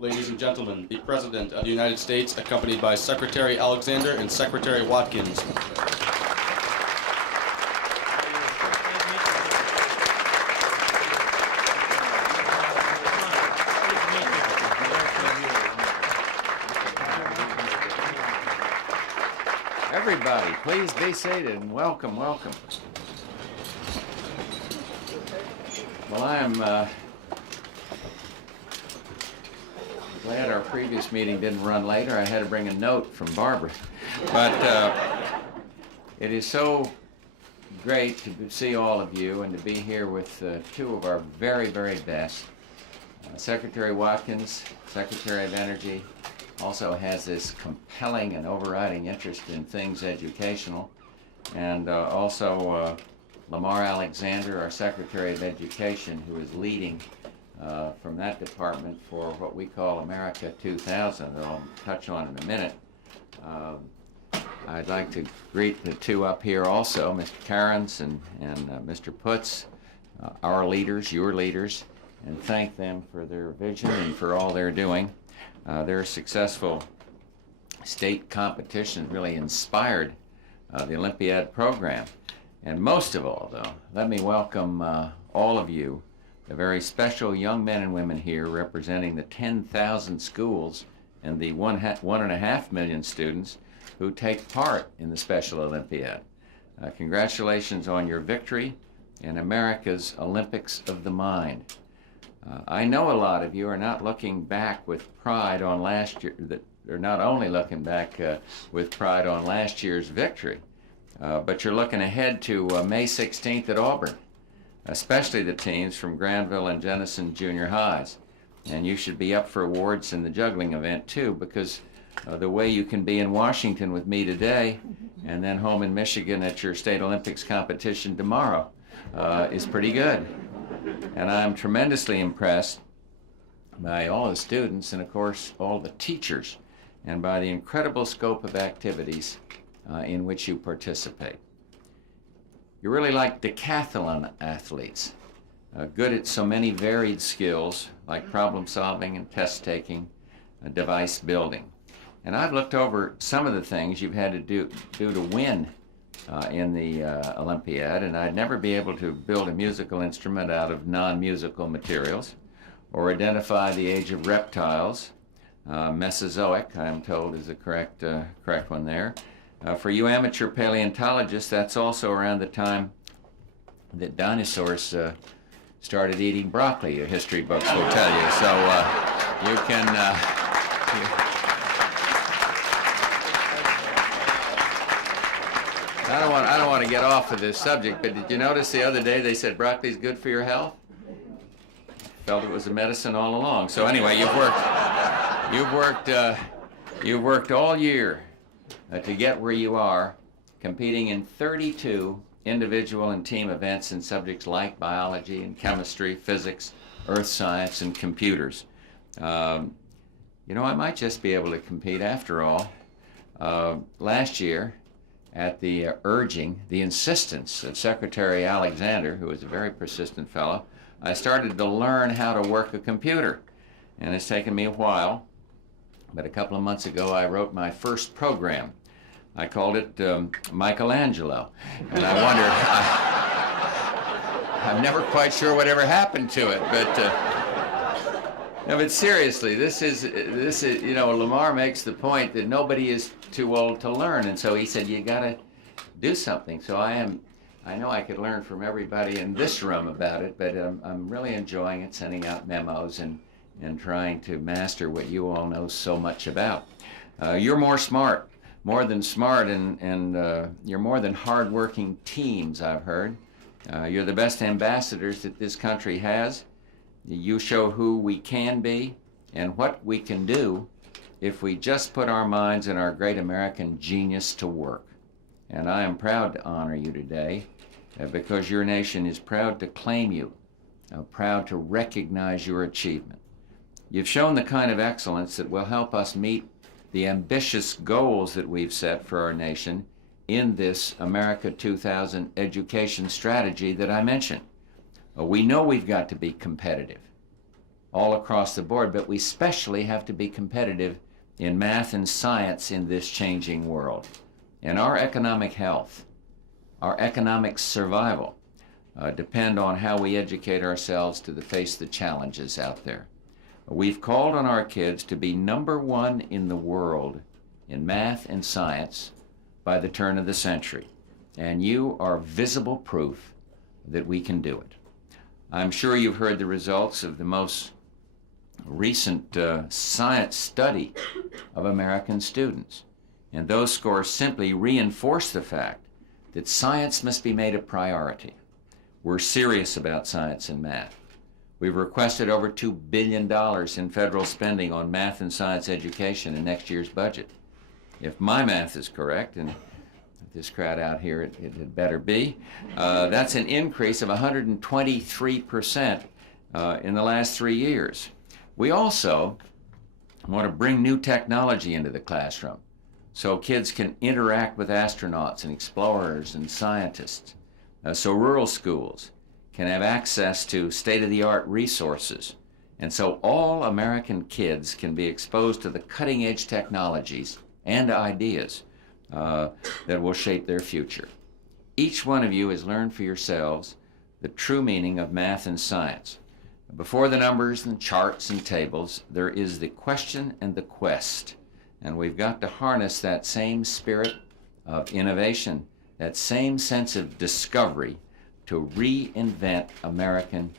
Ladies and gentlemen, the President of the United States, accompanied by Secretary Alexander and Secretary Watkins. Everybody, please be seated and welcome, welcome. Well, I am glad our previous meeting didn't run later. I had to bring a note from Barbara. But it is so great to see all of you and to be here with two of our very, very best. Secretary Watkins, Secretary of Energy, also has this compelling and overriding interest in things educational. And also Lamar Alexander, our Secretary of Education, who is leading from that department for what we call America 2000, that I'll touch on in a minute. I'd like to greet the two up here also, Mr. Cairns and Mr. Putz, our leaders, your leaders, and thank them for their vision and for all they're doing. Their successful state competition really inspired the Olympiad program. And most of all, though, let me welcome all of you, the very special young men and women here representing the 10,000 schools and the 1.5 million students who take part in the Special Olympiad. Congratulations on your victory in America's Olympics of the Mind. I know a lot of you are not looking back with pride on last year, that are not only looking back with pride on last year's victory, but you're looking ahead to May 16th at Auburn, especially the teams from Granville and Jenison Junior Highs. And you should be up for awards in the juggling event too, because the way you can be in Washington with me today and then home in Michigan at your State Olympics competition tomorrow is pretty good. And I'm tremendously impressed by all the students and, of course, all the teachers, and by the incredible scope of activities in which you participate. You're really like decathlon athletes, good at so many varied skills like problem solving and test taking, device building. And I've looked over some of the things you've had to do to win in the Olympiad, and I'd never be able to build a musical instrument out of non-musical materials, or identify the age of reptiles. Mesozoic, I'm told, is the correct one there. For you amateur paleontologists, that's also around the time that dinosaurs started eating broccoli, your history books will tell you. So you can... I don't want to get off of this subject, but did you notice the other day they said broccoli's good for your health? Felt it was a medicine all along. So anyway, you've worked all year to get where you are, competing in 32 individual and team events in subjects like biology and chemistry, physics, earth science, and computers. You know, I might just be able to compete after all. Last year, at the urging, the insistence of Secretary Alexander, who was a very persistent fellow, I started to learn how to work a computer. And it's taken me a while, but a couple of months ago I wrote my first program. I called it Michelangelo. And I wonder, I'm never quite sure whatever happened to it, but no, but seriously, this is, you know, Lamar makes the point that nobody is too old to learn, and so he said, you gotta do something. So I know I could learn from everybody in this room about it, but I'm really enjoying it, sending out memos and trying to master what you all know so much about. You're more than smart, and you're more than hard-working teams, I've heard. You're the best ambassadors that this country has. You show who we can be and what we can do if we just put our minds and our great American genius to work. And I am proud to honor you today because your nation is proud to claim you, proud to recognize your achievement. You've shown the kind of excellence that will help us meet the ambitious goals that we've set for our nation in this America 2000 education strategy that I mentioned. We know we've got to be competitive. all across the board, but we especially have to be competitive in math and science in this changing world. And our economic health, our economic survival, depend on how we educate ourselves to face the challenges out there. We've called on our kids to be #1 in the world in math and science by the turn of the century. And you are visible proof that we can do it. I'm sure you've heard the results of the most recent science study of American students. And those scores simply reinforce the fact that science must be made a priority. We're serious about science and math. We've requested over $2 billion in federal spending on math and science education in next year's budget. If my math is correct, and this crowd out here, it had better be, that's an increase of 123% in the last 3 years. We also want to bring new technology into the classroom so kids can interact with astronauts and explorers and scientists, so rural schools can have access to state-of-the-art resources, and so all American kids can be exposed to the cutting-edge technologies and ideas that will shape their future. Each one of you has learned for yourselves the true meaning of math and science. Before the numbers and charts and tables, there is the question and the quest. And we've got to harness that same spirit of innovation, that same sense of discovery to reinvent American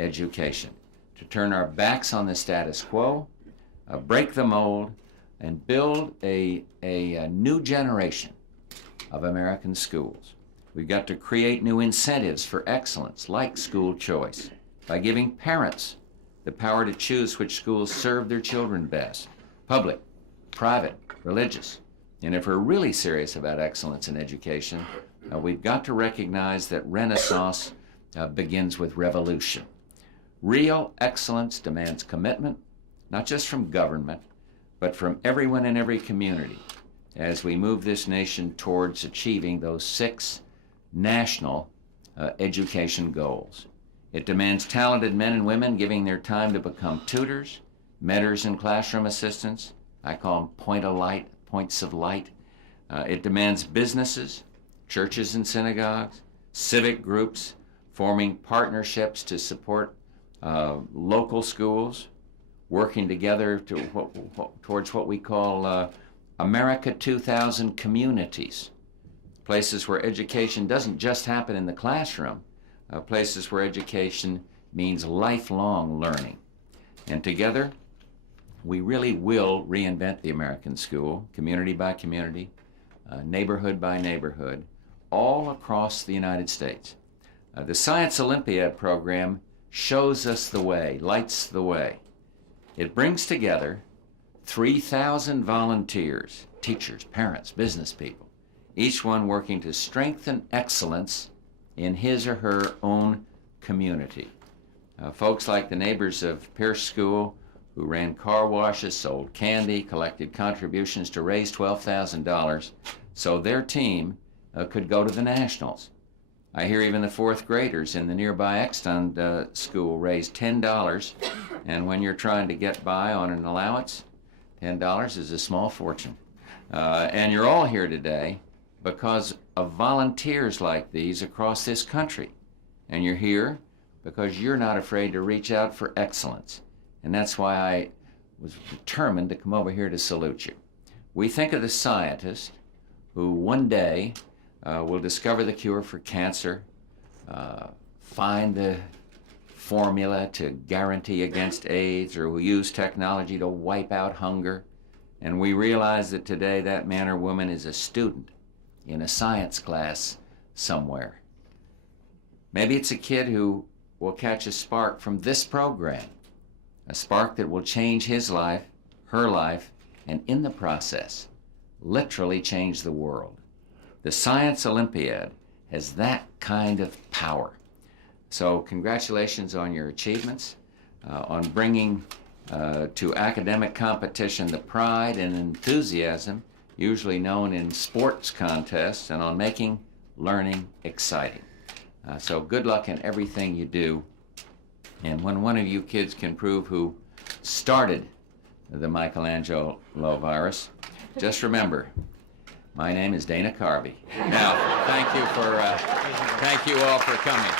education, to turn our backs on the status quo, break the mold, and build a new generation of American schools. We've got to create new incentives for excellence, like school choice, by giving parents the power to choose which schools serve their children best, public, private, religious. And if we're really serious about excellence in education, we've got to recognize that Renaissance begins with revolution. Real excellence demands commitment, not just from government, but from everyone in every community as we move this nation towards achieving those 6 national education goals. It demands talented men and women giving their time to become tutors, mentors, and classroom assistants. I call them points of light. It demands businesses, churches and synagogues, civic groups, forming partnerships to support local schools, working together towards what we call America 2000 communities, places where education doesn't just happen in the classroom, places where education means lifelong learning. And together, we really will reinvent the American school, community by community, neighborhood by neighborhood, all across the United States. The Science Olympiad program shows us the way, lights the way. It brings together 3,000 volunteers, teachers, parents, business people, each one working to strengthen excellence in his or her own community. Folks like the neighbors of Pierce School, who ran car washes, sold candy, collected contributions to raise $12,000 so their team could go to the Nationals. I hear even the 4th graders in the nearby Exton school raised $10, and when you're trying to get by on an allowance, $10 is a small fortune. And you're all here today because of volunteers like these across this country. And you're here because you're not afraid to reach out for excellence. And that's why I was determined to come over here to salute you. We think of the scientist who one day will discover the cure for cancer, find the formula to guarantee against AIDS, or will use technology to wipe out hunger. And we realize that today that man or woman is a student in a science class somewhere. Maybe it's a kid who will catch a spark from this program, a spark that will change his life, her life, and in the process, literally change the world. The Science Olympiad has that kind of power. So congratulations on your achievements, on bringing to academic competition the pride and enthusiasm usually known in sports contests, and on making learning exciting. So good luck in everything you do. And when one of you kids can prove who started the Michelangelo virus, just remember, my name is Dana Carvey. Now, thank you all for coming.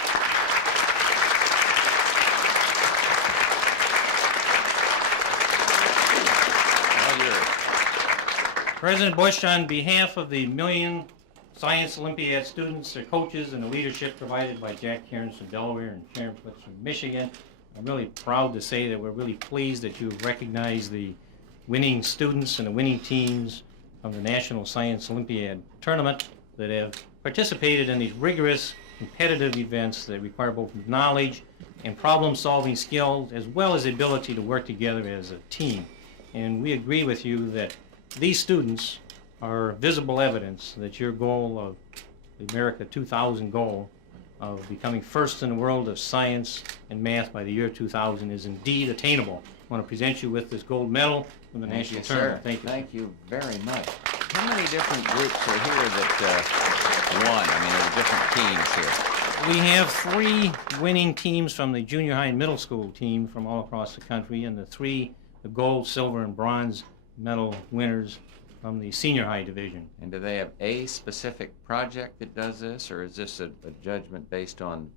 President Bush, on behalf of the million Science Olympiad students, their coaches, and the leadership provided by Jack Cairns from Delaware and Sharon Fitz from Michigan, I'm really proud to say that we're really pleased that you've recognized the winning students and the winning teams from the National Science Olympiad Tournament that have participated in these rigorous competitive events that require both knowledge and problem-solving skills as well as the ability to work together as a team. And we agree with you that these students are visible evidence that your goal of the America 2000 goal of becoming first in the world of science and math by the year 2000 is indeed attainable. I want to present you with this gold medal from the national tournament. Thank you. Thank you very much. How many different groups are here that won? I mean, there are different teams here. We have 3 winning teams from the junior high and middle school team from all across the country, and the gold, silver, and bronze medal winners from the senior high division. And do they have a specific project that does this, or is this a judgment based on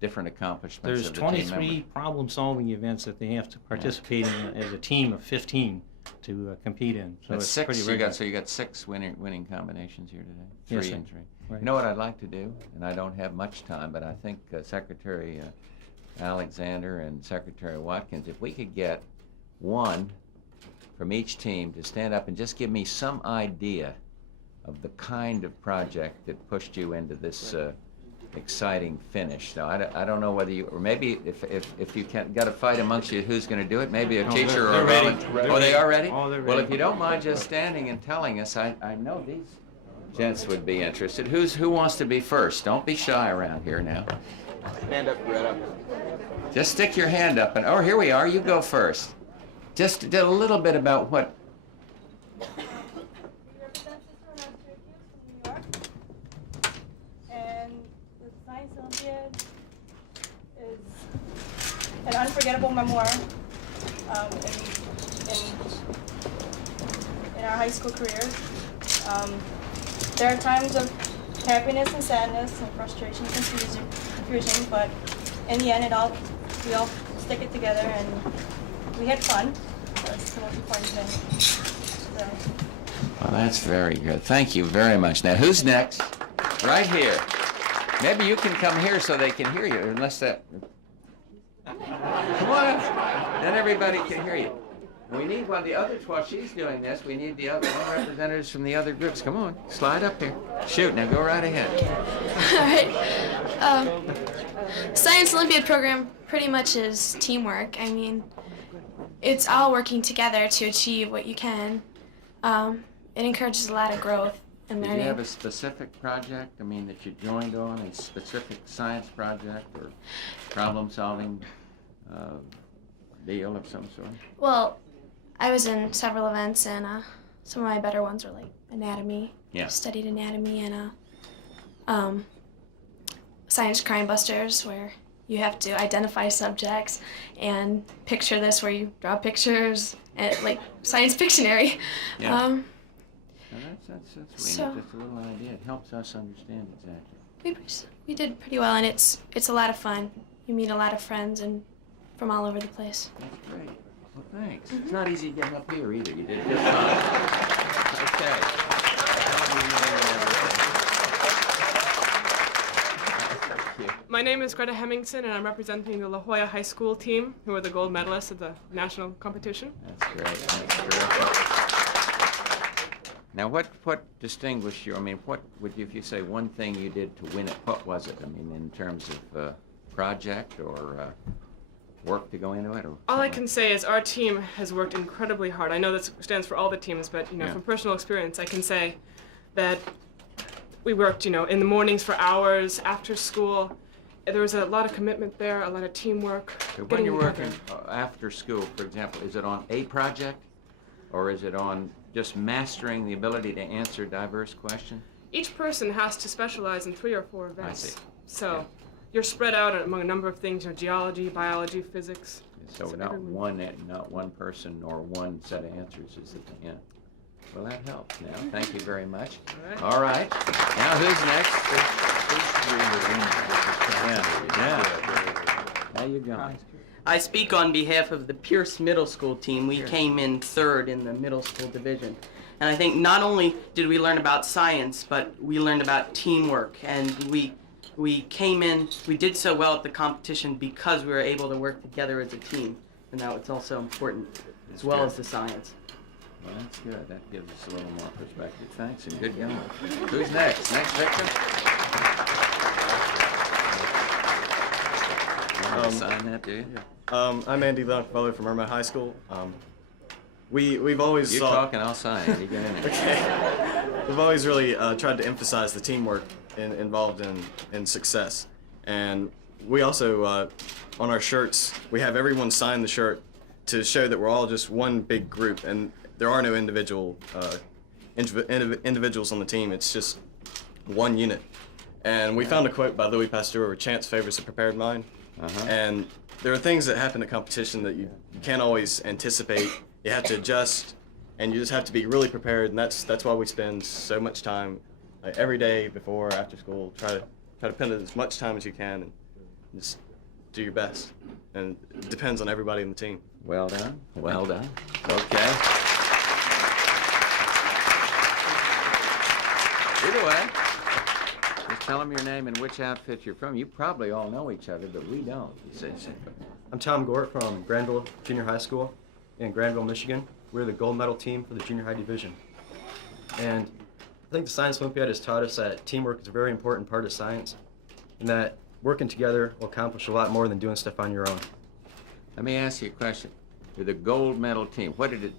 different accomplishments There's of the team members? 23 problem-solving events that they have to participate in as a team of 15 to compete in. So That's it's 6. pretty You rigorous. got 6 winning combinations here today. Yes, 3 sir. and 3. Right. You know what I'd like to do, and I don't have much time, but I think Secretary Alexander and Secretary Watkins, if we could get one from each team to stand up and just give me some idea of the kind of project that pushed you into this exciting finish. Now, I don't know whether you, or maybe if you got to fight amongst you who's going to do it, maybe a teacher or a ready. volunteer. Oh, they are ready? Oh, they're Well, ready. if you don't mind just standing and telling us, I know these gents would be interested. Who wants to be first? Don't be shy around here now. Stand up, right up. Just stick your hand up and, oh, here we are, you go first. Just a little bit about what. We represent Sister Syracuse from New York, and the Science Olympiad is an unforgettable memoir in our high school careers. There are times of happiness and sadness and frustration and confusion, but in the end, we all stick it together, and we had fun. That's the most important thing. So. Well, that's very good. Thank you very much. Now, who's next? Right here. Maybe you can come here so they can hear you, unless that. Come on up. Then everybody can hear you. We need one of the others while she's doing this. We need the other representatives from the other groups. Come on, slide up here. Shoot, now go right ahead. All right. Science Olympiad program pretty much is teamwork. I mean, it's all working together to achieve what you can. It encourages a lot of growth and Did learning. you have a specific project, I mean, that you joined on, a specific science project or problem-solving deal of some sort? Well, I was in several events, and some of my better ones were like anatomy. Yeah. Studied anatomy and science crime busters, where you have to identify subjects, and picture this, where you draw pictures, and like science Pictionary. Yeah. Now that's So- just a little idea. It helps us understand exactly. We did pretty well, and it's a lot of fun. You meet a lot of friends and from all over the place. That's great. Well, thanks. It's not easy getting up here either. You did just fine. Okay. Tell me your name and everything. Thank you. My name is Greta Hemmingson, and I'm representing the La Jolla High School team, who are the gold medalists at the national competition. That's great. That's terrific. Now, what distinguished you? I mean, what would you, if you say one thing you did to win it, what was it? I mean, in terms of project or work to go into it? Or All I something? can say is our team has worked incredibly hard. I know this stands for all the teams, but Yeah. from personal experience, I can say that we worked, in the mornings for hours, after school. There was a lot of commitment there, a lot of teamwork. So when getting you're together. working after school, for example, is it on a project, or is it on just mastering the ability to answer diverse questions? Each person has to specialize in 3 or 4 events. see. So you're spread out among a number of things, geology, biology, physics. So not one person or one set of answers is the yeah. Well, that helps now. Thank you very much. All right. Now who's next? Yeah. How you going? I speak on behalf of the Pierce Middle School team. We came in third in the middle school division. And I think not only did we learn about science, but we learned about teamwork. And we came in, we did so well at the competition because we were able to work together as a team. And that was also important, as well as the science. Well, that's good. That gives us a little more perspective. Thanks, and good going. Who's next? Next victim? You want to sign that, do you? I'm Andy Longfellow from Irma High School. We've always You talk and I'll sign it. You get in there. Okay. We've always really tried to emphasize the teamwork involved in success. And we also, on our shirts, we have everyone sign the shirt to show that we're all just one big group and there are no individuals on the team. It's just one unit. And we found a quote by Louis Pasteur, "Chance favors a prepared mind." And there are things that happen at competition that you can't always anticipate. You have to adjust, and you just have to be really prepared. And that's why we spend so much time, every day before or after school. Try to spend as much time as you can, and just do your best. And it depends on everybody in the team. Well done. Well done. Okay. Either way, just tell them your name and which outfit you're from. You probably all know each other, but we don't. I'm Tom Gort from Granville Junior High School in Granville, Michigan. We're the gold medal team for the junior high division. And I think the Science Olympiad has taught us that teamwork is a very important part of science, and that working together will accomplish a lot more than doing stuff on your own. Let me ask you a question. You're the gold medal team. What did it,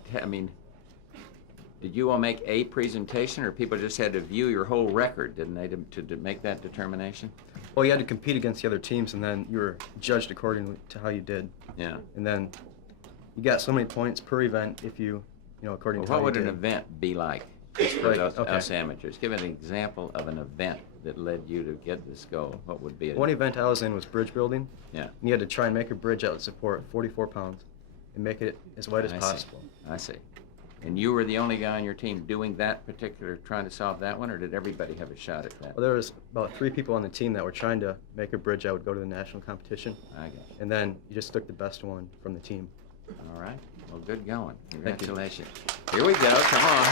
did you all make a presentation, or people just had to view your whole record, didn't they, to make that determination? Well, you had to compete against the other teams, and then you were judged according to how you did. Yeah. And then you got so many points per event if according to how you did. What would an event be like for us amateurs? Give an example of an event that led you to get this goal. What would be it? One event I was in was bridge building. Yeah. And you had to try and make a bridge that would support 44 pounds and make it as wide as possible. I see. And you were the only guy on your team doing that particular, trying to solve that one, or did everybody have a shot at that? Well, there was about 3 people on the team that were trying to make a bridge that would go to the national competition. I got you. And then you just took the best one from the team. All right. Well, good going. Congratulations. Here we go. Come on.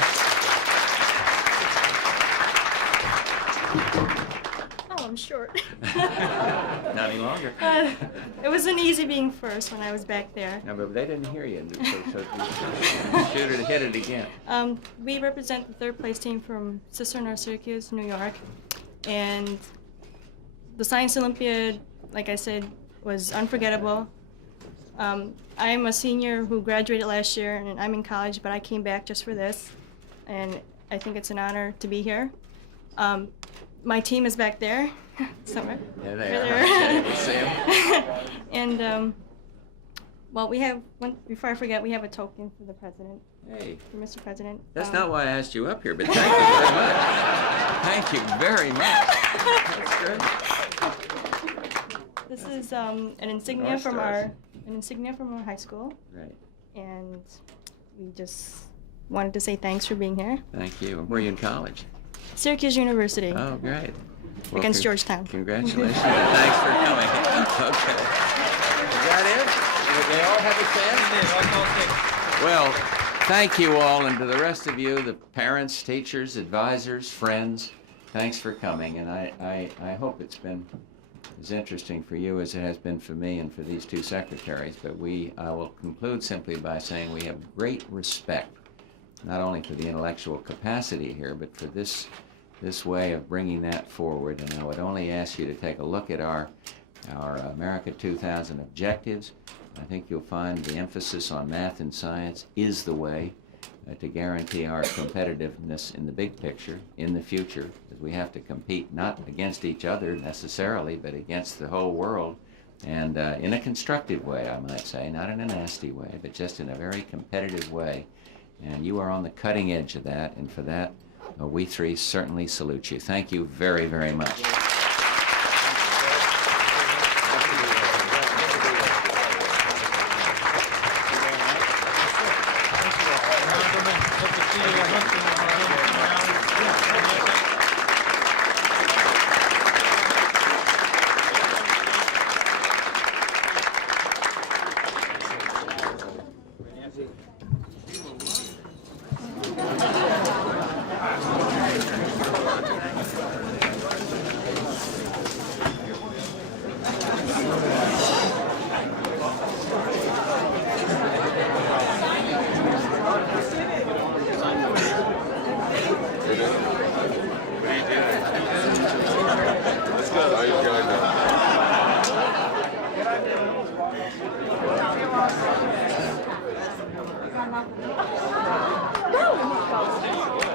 Oh, I'm short. Not any longer. It wasn't easy being first when I was back there. No, but they didn't hear you, so shoot it, hit it again. We represent the third place team from Sister North Syracuse, New York. And the Science Olympiad, like I said, was unforgettable. I'm a senior who graduated last year, and I'm in college, but I came back just for this. And I think it's an honor to be here. My team is back there somewhere. Yeah, they are. Okay, we'll see 'em. And, well, we have, before I forget, we have a token for the president. Hey. For Mr. President. That's not why I asked you up here, but thank you very much. Thank you very much. That's good. This is an insignia from our high school. Right. And we just wanted to say thanks for being here. Thank you. And where are you in college? Syracuse University. Oh, great. Well, Against Georgetown. Congratulations. Thanks for coming. Okay. Is that it? Did they all have a chance? Well, thank you all, and to the rest of you, the parents, teachers, advisors, friends, thanks for coming. And I hope it's been as interesting for you as it has been for me and for these two secretaries. But I will conclude simply by saying we have great respect, not only for the intellectual capacity here, but for this way of bringing that forward. And I would only ask you to take a look at our America 2000 objectives. I think you'll find the emphasis on math and science is the way to guarantee our competitiveness in the big picture in the future, as we have to compete not against each other necessarily, but against the whole world, and in a constructive way, I might say, not in a nasty way, but just in a very competitive way. And you are on the cutting edge of that, and for that, we three certainly salute you. Thank you very, very much. Let's go.